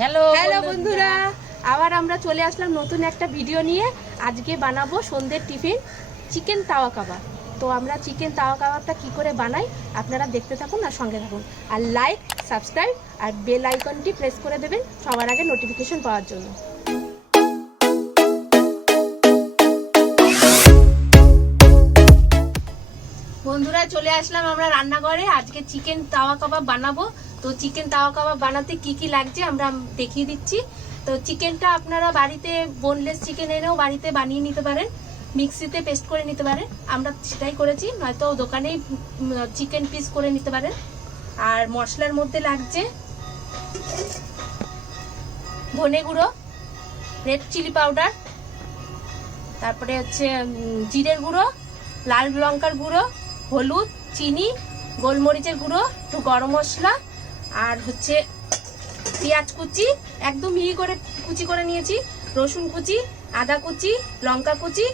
Hello hello বন্ধুরা। আবার আমরা চলে আসলাম নতুন একটা ভিডিও নিয়ে। আজকে বানাবো সন্ধ্যের টিফিন চিকেন তাওয়া কাবাব। তো আমরা চিকেন তাওয়া কাবাবটা কি করে বানাই আপনারা দেখতে থাকুন আর সঙ্গে থাকুন। আর লাইক সাবস্ক্রাইব আর বেল আইকনটি প্রেস করে দেবেন সবার আগে নোটিফিকেশন পাওয়ার জন্য। বন্ধুরা চলে আসলাম আমরা রান্নাঘরে। আজকে চিকেন তাওয়া কাবাব বানাবো। তো চিকেন তাওয়া কাবাব বানাতে কি কি লাগছে আমরা দেখিয়ে দিচ্ছি। তো চিকেনটা আপনারা বাড়িতে বোনলেস চিকেন এনেও বাড়িতে বানিয়ে নিতে পারেন, মিক্সিতে পেস্ট করে নিতে পারেন। আমরা সেটাই করেছি, নয়তো দোকানেই চিকেন পিস করে নিতে পারেন। আর মশলার মধ্যে লাগছে ধনে গুঁড়ো রেড চিলি পাউডার তারপরে হচ্ছে জিরের গুঁড়ো, লাল লঙ্কার গুঁড়ো, হলুদ, চিনি, গোলমরিচের গুঁড়ো, একটু গরম মশলা আর হচ্ছে পেঁয়াজ কুচি একদম মিহি করে কুচি করে নিয়েছি রসুন কুচি আদা কুচি লঙ্কা কুচি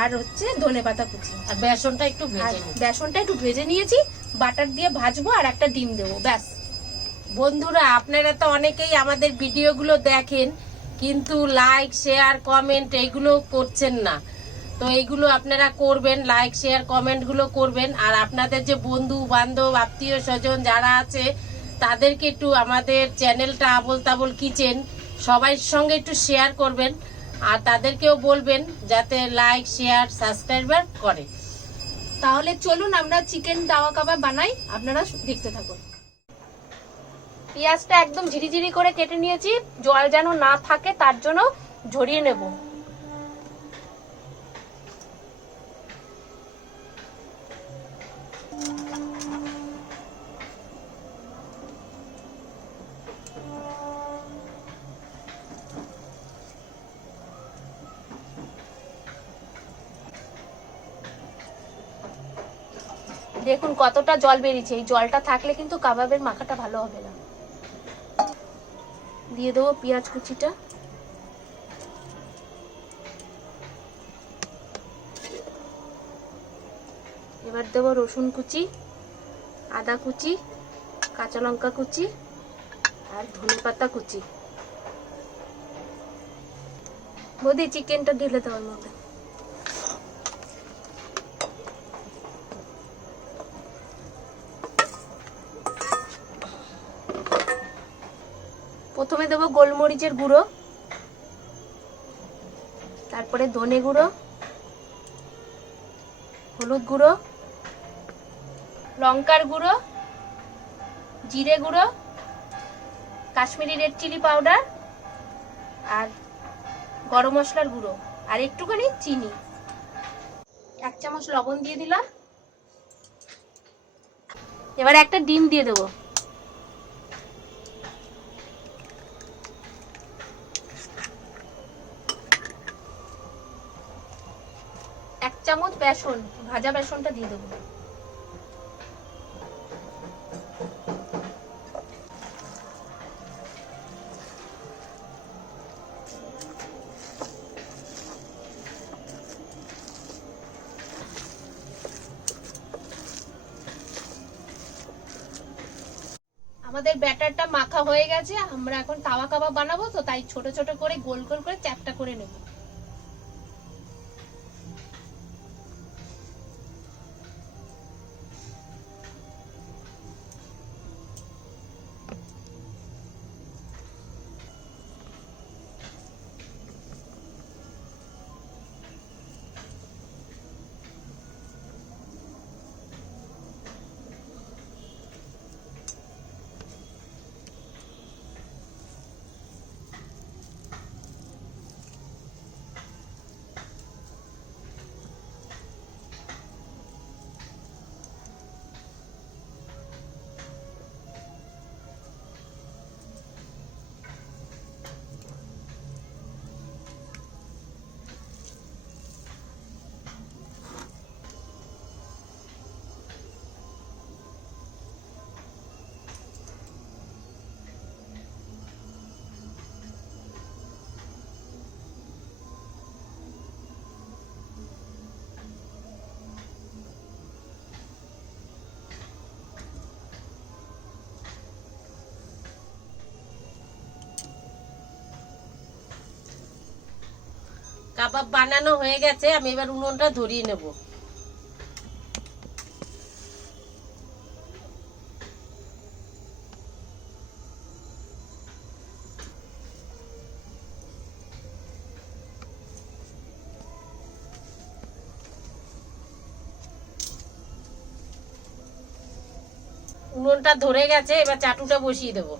আর হচ্ছে ধনে পাতা কুচি। আর বেসনটা একটু ভেজে বেসনটা একটু ভেজে নিয়েছি বাটার দিয়ে ভাজবো আর একটা ডিম দেবো ব্যাস। বন্ধুরা আপনারা তো অনেকেই আমাদের ভিডিওগুলো দেখেন কিন্তু লাইক শেয়ার কমেন্ট এইগুলো করছেন না। তো এইগুলো আপনারা করবেন লাইক শেয়ার কমেন্টগুলো করবেন আর আপনাদের যে বন্ধু বান্ধব আত্মীয় স্বজন যারা আছে তাদেরকে একটু আমাদের চ্যানেলটা আবল তাবল কিচেন, সবাই সঙ্গে একটু শেয়ার করবেন আর তাদেরকেও বলবেন যাতে লাইক শেয়ার সাবস্ক্রাইবার করে। তাহলে চলুন আমরা চিকেন দাওয়া কাবাব বানাই, আপনারা দেখতে থাকুন। পেঁয়াজটা একদম ঝিরিঝিরি করে কেটে নিয়েছি, জল যেন না থাকে তার জন্য ঝরিয়ে নেব। দেখুন, কতটা জল বেরিয়েছে। এই জলটা থাকলে কিন্তু কাবাবের মাখাটা ভালো হবে না। দিয়ে দেবো পেঁয়াজ কুচিটা। এবার দেবো রসুন কুচি, আদা কুচি, কাঁচা লঙ্কা কুচি আর ধনে পাতা কুচি। বৌদি, চিকেনটা ঢেলে দেওয়ার মধ্যে। প্রথমে দেবো গোলমরিচের গুঁড়ো, তারপরে ধনে গুঁড়ো, হলুদ গুঁড়ো, লঙ্কার গুঁড়ো, জিরে গুঁড়ো, কাশ্মীরি রেড চিলি পাউডার আর গরম মশলার গুঁড়ো আর একটুখানি চিনি। এক চামচ লবণ দিয়ে দিলাম। এবার একটা ডিম দিয়ে দেবো এক চামচ বেসন, ভাজা বেসনটা দিয়ে দেবো। আমাদের ব্যাটারটা মাখা হয়ে গেছে, আমরা এখন তাওয়া কাবাব বানাবো, তো তাই ছোট ছোট করে গোল গোল করে চ্যাপটা করে নেব। কাবাব বানানো হয়ে গেছে, আমি এবার উনুনটা ধরিয়ে নেব। উনুনটা ধরে গেছে, এবার চাটুটা বসিয়ে দেবো।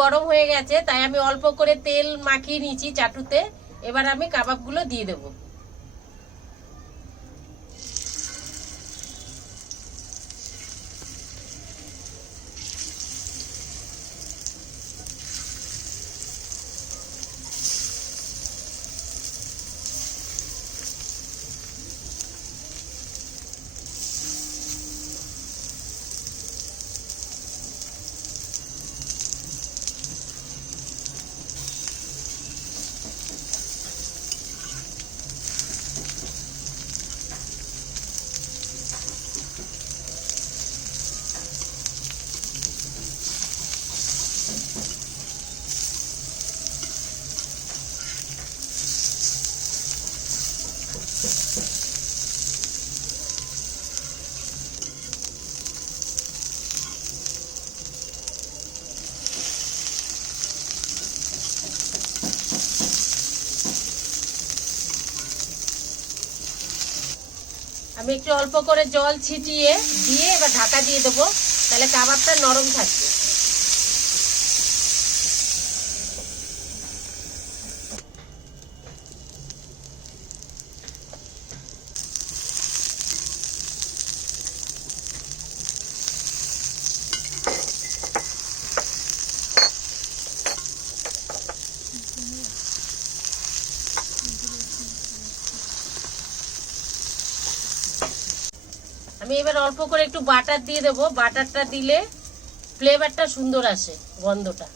গরম হয়ে গেছে, তাই আমি অল্প করে তেল মাখিয়ে নিয়েছি চাটুতে। এবার আমি কাবাবগুলো দিয়ে দেবো। একটু অল্প করে জল ছিটিয়ে দিয়ে এবার ঢাকা দিয়ে দেবো। তাহলে কাবাবটা নরম থাকবে। আমি এবার অল্প করে একটু বাটার দিয়ে দেবো। বাটারটা দিলে ফ্লেভারটা সুন্দর আসে গন্ধটা।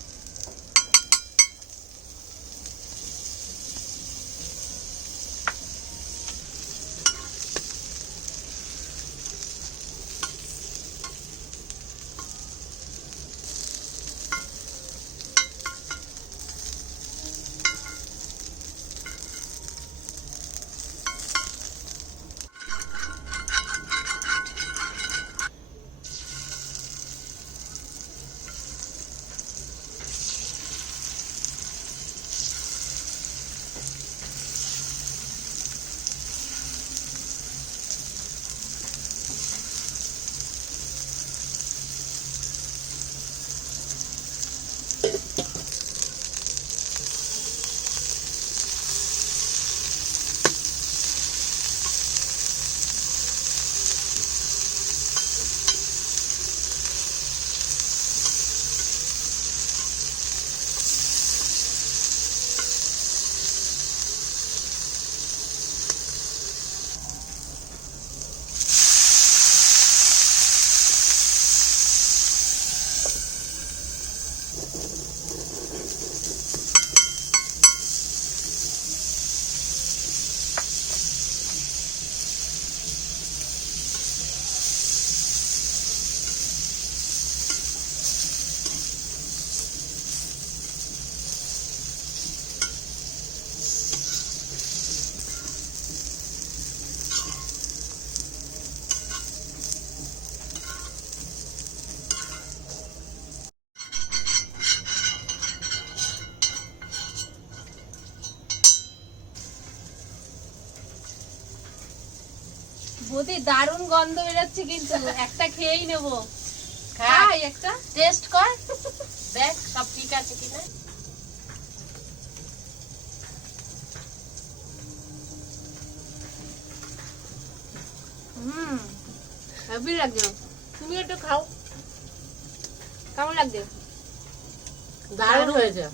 বৌদি দারুণ গন্ধ বেরোচ্ছে কিন্তু। একটা খেয়েই নেব। খা খাই একটা। টেস্ট কর। দেখ সব ঠিক আছে কিনা। হুম হেভি লাগছে। তুমি একটু খাও। কেমন লাগছে? দারুণ হয়েছে।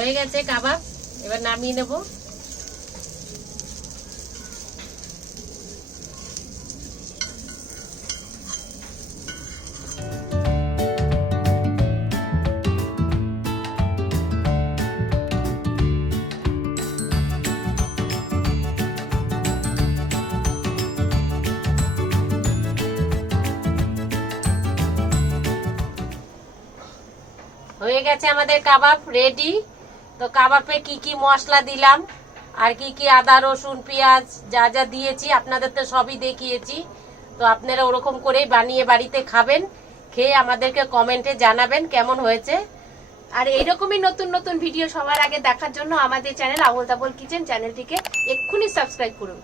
হয়ে গেছে কাবাব এবার নামিয়ে নেব। হয়ে গেছে আমাদের কাবাব রেডি তো কাবাবে কি কি মশলা দিলাম? আর কি কি আদা, রসুন, পেঁয়াজ যা যা দিয়েছি, আপনাদের তো সবই দেখিয়েছি। তো আপনারা ওরকম করেই বানিয়ে বাড়িতে খাবেন। খেয়ে আমাদেরকে কমেন্টে জানাবেন কেমন হয়েছে। আর এইরকমই নতুন নতুন ভিডিও সবার আগে দেখার জন্য আমাদের চ্যানেল আবল তাবল কিচেন চ্যানেলটিকে এক্ষুনি সাবস্ক্রাইব করুন।